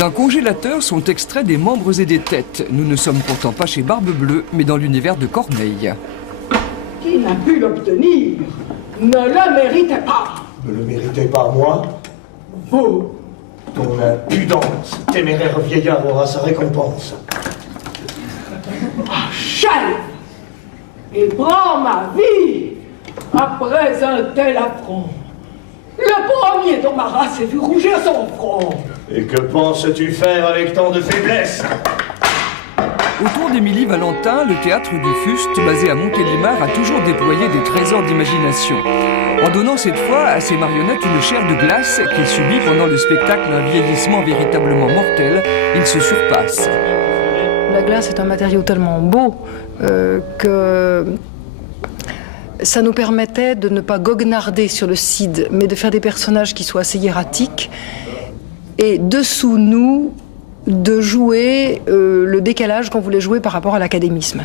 D'un congélateur sont extraits des membres et des têtes. Nous ne sommes pourtant pas chez Barbe Bleue, mais dans l'univers de Corneille. Qui n'a pu l'obtenir ne le méritait pas. Ne le méritez pas, moi? Vous. Ton impudence, téméraire vieillard aura sa récompense. Chef, il prend ma vie après un tel affront. Le premier dont ma race ait vu rougir son front. Et que penses-tu faire avec tant de faiblesse? Autour d'Émilie Valentin, le théâtre du Fuste, basé à Montélimar, a toujours déployé des trésors d'imagination. En donnant cette fois à ses marionnettes une chair de glace qui subit pendant le spectacle un vieillissement véritablement mortel, il se surpasse. La glace est un matériau tellement beau que ça nous permettait de ne pas goguenarder sur le cide, mais de faire des personnages qui soient assez hiératiques et dessous nous, de jouer le décalage qu'on voulait jouer par rapport à l'académisme.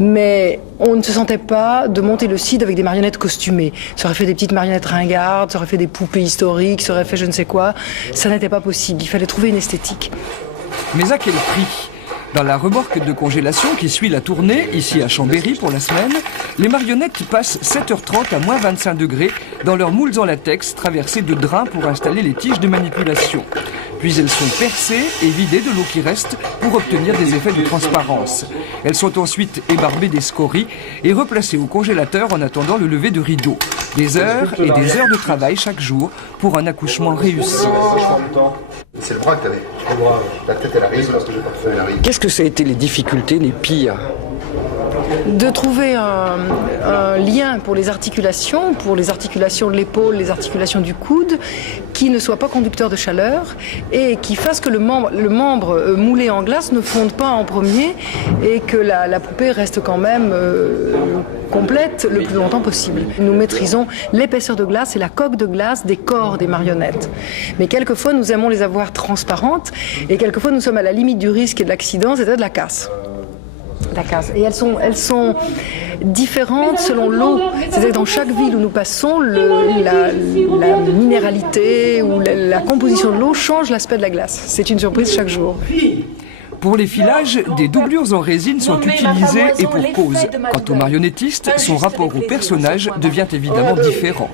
Mais on ne se sentait pas de monter le cide avec des marionnettes costumées. Ça aurait fait des petites marionnettes ringardes, ça aurait fait des poupées historiques, ça aurait fait je ne sais quoi. Ça n'était pas possible, il fallait trouver une esthétique. Mais à quel prix ? Dans la remorque de congélation qui suit la tournée, ici à Chambéry pour la semaine, les marionnettes passent 7h30 à moins 25 degrés dans leurs moules en latex traversés de drains pour installer les tiges de manipulation. Puis elles sont percées et vidées de l'eau qui reste pour obtenir des effets de transparence. Elles sont ensuite ébarbées des scories et replacées au congélateur en attendant le lever de rideau. Des heures et des heures de travail chaque jour pour un accouchement réussi. C'est le bras que t'avais. Le bras. La tête elle arrive parce que j'ai pas fait, elle arrive. Qu'est-ce que ça a été les difficultés les pires? De trouver un lien pour les articulations de l'épaule, les articulations du coude, qui ne soit pas conducteur de chaleur et qui fasse que le membre moulé en glace ne fonde pas en premier et que la poupée reste quand même complète le plus longtemps possible. Nous maîtrisons l'épaisseur de glace et la coque de glace des corps des marionnettes. Mais quelquefois, nous aimons les avoir transparentes et quelquefois, nous sommes à la limite du risque et de l'accident, c'est-à-dire de la casse. Et elles sont différentes selon l'eau. C'est-à-dire que dans chaque ville où nous passons, la minéralité ou la composition de l'eau change l'aspect de la glace. C'est une surprise chaque jour. Pour les filages, des doublures en résine sont utilisées et pour cause. Quant au marionnettiste, son rapport au personnage devient évidemment différent.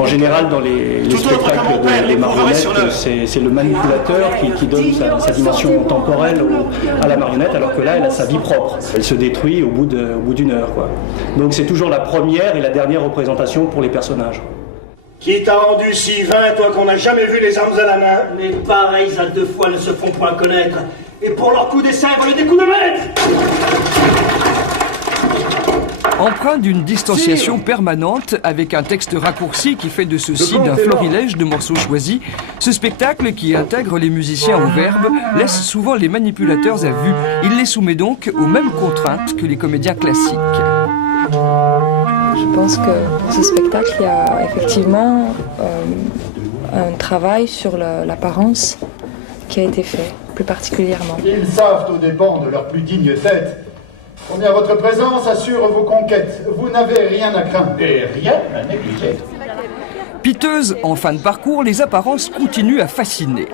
En général, dans les spectacles des marionnettes, c'est le manipulateur qui donne sa dimension temporelle à la marionnette, alors que là, elle a sa vie propre. Elle se détruit au bout d'une heure, quoi. Donc c'est toujours la première et la dernière représentation pour les personnages. Qui t'a rendu si vain, toi qu'on n'a jamais vu les armes à la main? Les pareils à deux fois ne se font point connaître. Et pour leur coup d'essai, voilà des coups de maître! Empreint d'une distanciation permanente, avec un texte raccourci qui fait de ceci d'un florilège de morceaux choisis, ce spectacle qui intègre les musiciens au verbe laisse souvent les manipulateurs à vue. Il les soumet donc aux mêmes contraintes que les comédiens classiques. Je pense que pour ce spectacle, il y a effectivement un travail sur l'apparence qui a été fait, plus particulièrement. Ils savent aux dépens de leur plus digne tête combien votre présence assure vos conquêtes. Vous n'avez rien à craindre et rien à négliger. Piteuse en fin de parcours, les apparences continuent à fasciner.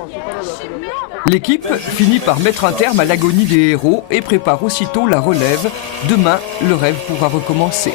L'équipe finit par mettre un terme à l'agonie des héros et prépare aussitôt la relève. Demain, le rêve pourra recommencer.